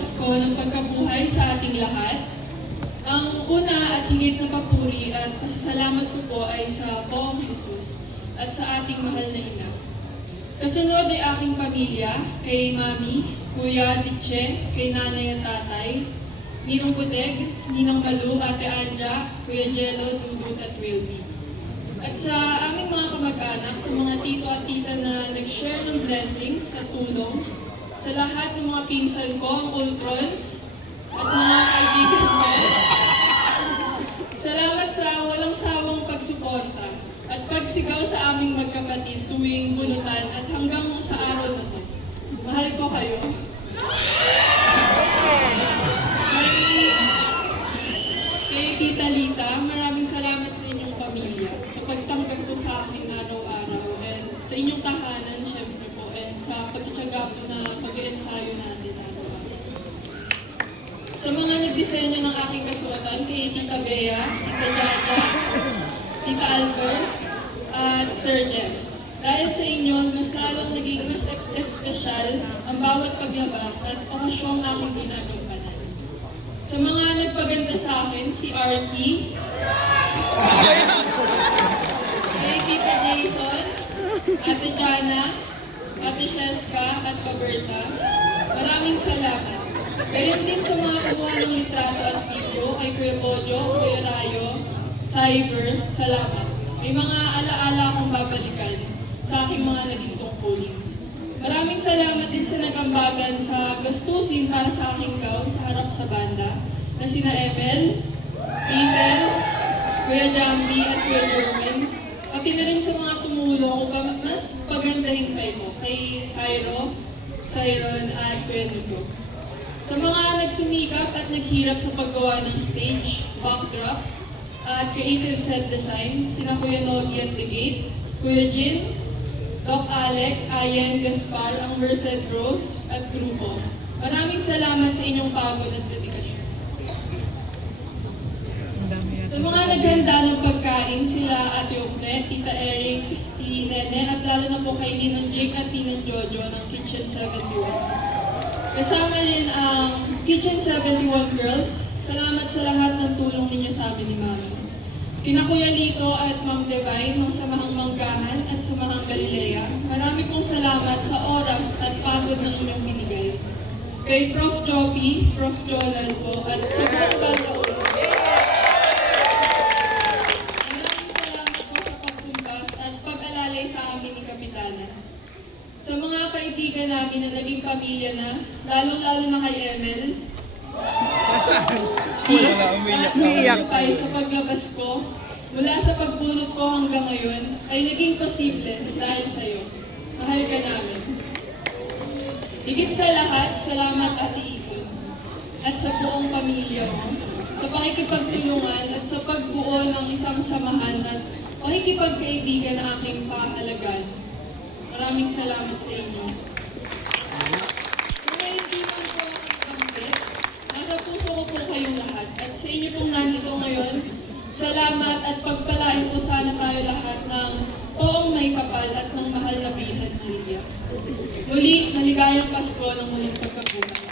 Pasko ng pagkabuhay sa ating lahat. Ang una at higit na papuri at pasasalamat ko po ay sa Poong Jesus at sa ating mahal na ina. Kasunod ay aking pamilya, kay Mami, Kuya, Tiche, kay Nanay at Tatay, Ninong Budeg, Ninang Malu, Ate Anja, Kuya Jello, Dudut at Wilby. At sa aming mga kamag-anak, sa mga tito at tita na nag-share ng blessings at tulong, sa lahat ng mga pinsan ko, ang Ultrons, at mga kaibigan ko, salamat sa walang sawang pagsuporta at pagsigaw sa aming magkapatid tuwing bulutan at hanggang sa araw na to. Mahal ko kayo. Kay Tita Lita, maraming salamat sa inyong pamilya, sa pagtanggap ko sa akin araw-araw, and sa inyong tahanan, syempre po, and sa pagtsatsaga po na pag-ensayo natin araw-araw. Sa mga nagdisenyo ng aking kasuotan, kay Tita Bea, Tita Jaja, Tita Alper, at Sir Jeff. Dahil sa inyo, mas lalong naging mas espesyal ang bawat paglabas at okasyong aking ginagampanan. Sa mga nagpaganda sa akin, si Arky, kay Tita Jason, Ate Jana, Ate Sheska, at Paberta, maraming salamat. Gayon din sa mga kumuha ng litrato at video, kay Kuya Bojo, Kuya Rayo, Cyber, salamat. May mga alaala akong babalikan sa aking mga naging tungkulin. Maraming salamat din sa nagambagan sa gastusin para sa aking gown sa harap sa banda na sina Emel, Peter, Kuya Jambi at Kuya Jerwin, pati na rin sa mga tumulong upang mas pagandahin kayo kay Cairo, Cyron at Kuya Nico. Sa mga nagsumikap at naghirap sa paggawa ng stage, backdrop, at creative set design, sina Kuya Nogi at The Gate, Kuya Jin, Doc Alec, Ayen, Gaspar, ang Merced Rose, at grupo. Maraming salamat sa inyong pagod at dedikasyon. Sa mga naghanda ng pagkain, sila Ate Ukne, Tita Eric, Tita Nene, at lalo na po kay Ninang Jake at Ninang Jojo ng Kitchen 71. Kasama rin ang Kitchen 71 Girls. Salamat sa lahat ng tulong ninyo sa amin ni Mami. Kina Kuya Lito at Ma'am Divine ng Samahang Manggahan at Samahang Galilea, marami pong salamat sa oras at pagod ng inyong binigay. Kay Prof. Joppy, Prof. Jonal po, at sa buong banda ulo. Maraming salamat po sa pagtumbas at pag-alalay sa amin ni Kapitana. Sa mga kaibigan namin na naging pamilya na, lalong-lalo na kay Emel, at tayo sa paglabas ko, mula sa pagbunot ko hanggang ngayon, ay naging posible dahil sa iyo. Mahal ka namin. Higit sa lahat, salamat Ate Ipon at sa buong pamilya mo, sa pakikipagtulungan at sa pagbuo ng isang samahan at pakikipagkaibigan na aking pahalagan. Maraming salamat sa inyo. Kung hindi man po ako nabanggit, nasa puso ko po kayong lahat at sa inyo pong nandito ngayon, salamat at pagpalain po sana tayo lahat ng poong may kapal at ng mahal na Birhen Maria. Muli, maligayang Pasko ng muling pagkabuhay.